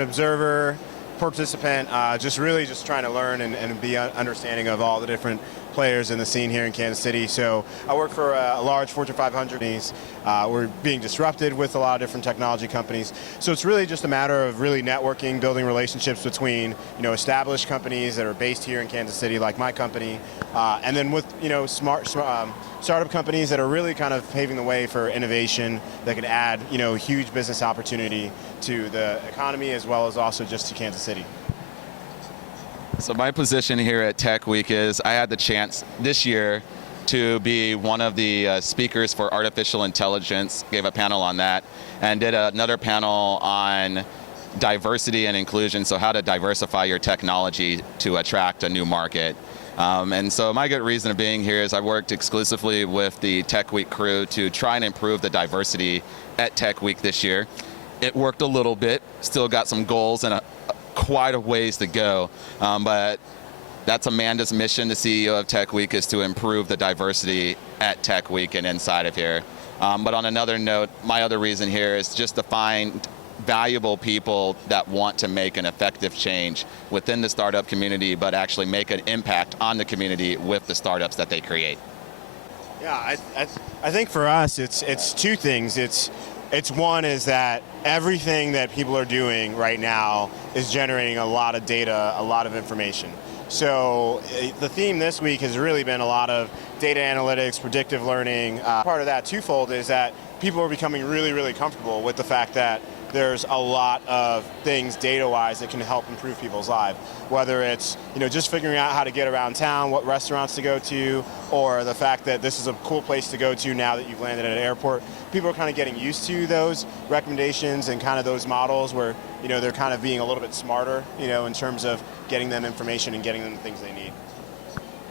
Observer, participant, just really just trying to learn and be understanding of all the different players in the scene here in Kansas City. So I work for a large Fortune 500 companies. We're being disrupted with a lot of different technology companies. So it's really just a matter of really networking, building relationships between established companies that are based here in Kansas City, like my company, and then with startup companies that are really kind of paving the way for innovation that could add huge business opportunity to the economy as well as also just to Kansas City. So my position here at TechWeek is I had the chance this year to be one of the speakers for artificial intelligence, gave a panel on that, and did another panel on diversity and inclusion, so how to diversify your technology to attract a new market. And so my good reason of being here is I worked exclusively with the TechWeek crew to try and improve the diversity at TechWeek this year. It worked a little bit, still got some goals and quite a ways to go, but that's Amanda's mission, the CEO of TechWeek, is to improve the diversity at TechWeek and inside of here. But on another note, my other reason here is just to find valuable people that want to make an effective change within the startup community, but actually make an impact on the community with the startups that they create. Yeah, I think for us, it's two things. It's one is that everything that people are doing right now is generating a lot of data, a lot of information. So the theme this week has really been a lot of data analytics, predictive learning. Part of that twofold is that people are becoming really, really comfortable with the fact that there's a lot of things data-wise that can help improve people's lives. Whether it's just figuring out how to get around town, what restaurants to go to, or the fact that this is a cool place to go to now that you've landed at an airport. People are kind of getting used to those recommendations and kind of those models where they're kind of being a little bit smarter in terms of getting them information and getting them the things they need.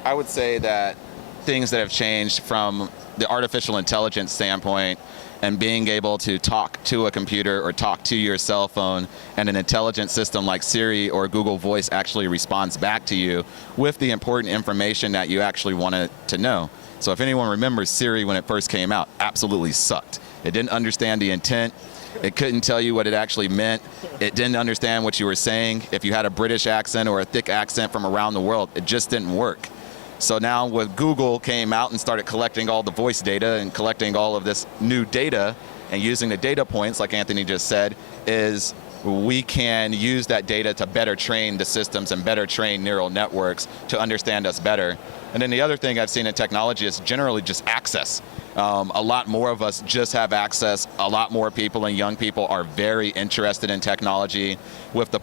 I would say that things that have changed from the artificial intelligence standpoint and being able to talk to a computer or talk to your cell phone, and an intelligent system like Siri or Google Voice actually responds back to you with the important information that you actually wanted to know. So if anyone remembers Siri when it first came out, absolutely sucked. It didn't understand the intent. It couldn't tell you what it actually meant. It didn't understand what you were saying. If you had a British accent or a thick accent from around the world, it just didn't work. So now with Google came out and started collecting all the voice data and collecting all of this new data and using the data points, like Anthony just said, is we can use that data to better train the systems and better train neural networks to understand us better. And then the other thing I've seen in technology is generally just access. A lot more of us just have access. A lot more people and young people are very interested in technology. With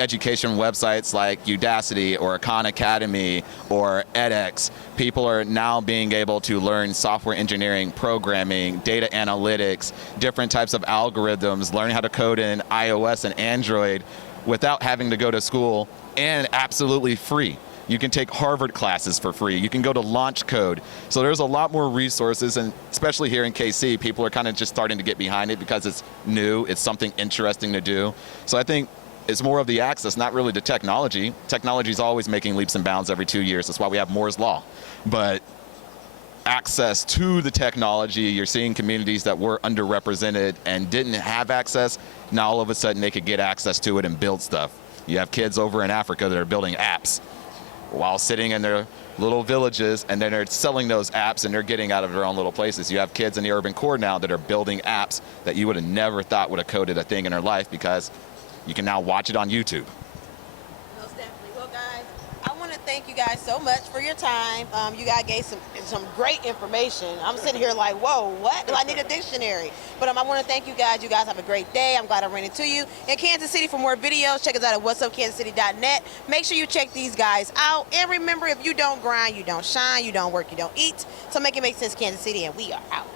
education websites like Udacity or Khan Academy or edX, people are now being able to learn software engineering, programming, data analytics, different types of algorithms, learn how to code in iOS and Android without having to go to school, and absolutely free. You can take Harvard classes for free. You can go to Launch Code. So there's a lot more resources, and especially here in KC, people are kind of just starting to get behind it because it's new, it's something interesting to do. So I think it's more of the access, not really the technology. Technology is always making leaps and bounds every 2 years. That's why we have Moore's Law. But access to the technology, you're seeing communities that were underrepresented and didn't have access, now all of a sudden they could get access to it and build stuff. You have kids over in Africa that are building apps while sitting in their little villages, and then they're selling those apps and they're getting out of their own little places. You have kids in the urban core now that are building apps that you would have never thought would have coded a thing in their life because you can now watch it on YouTube. Most definitely. Well, guys, I want to thank you guys so much for your time. You guys gave some great information. I'm sitting here like, whoa, what? Do I need a dictionary? But I want to thank you guys. You guys have a great day. I'm glad I ran into you. In Kansas City, for more videos, check us out at whatsupkansascity.net. Make sure you check these guys out. And remember, if you don't grind, you don't shine, you don't work, you don't eat. So make it make sense, Kansas City, and we are out.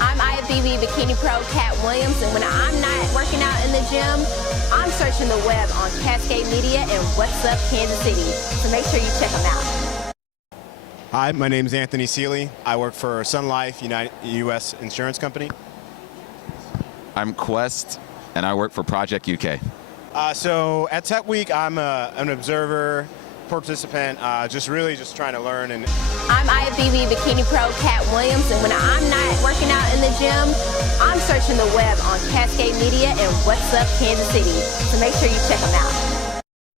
I'm IFBB Bikini Pro Cat Williams, and when I'm not working out in the gym, I'm searching the web on Cascade Media and What's Up Kansas City. So make sure you check them out. Hi, my name is Anthony Sealey. I work for Sun Life U.S. Insurance Company. I'm Quest, and I work for Project UK. So at TechWeek, I'm an observer, participant, just really just trying to learn. And I'm IFBB Bikini Pro Cat Williams, and when I'm not working out in the gym, I'm searching the web on Cascade Media and What's Up Kansas City. So make sure you check them out.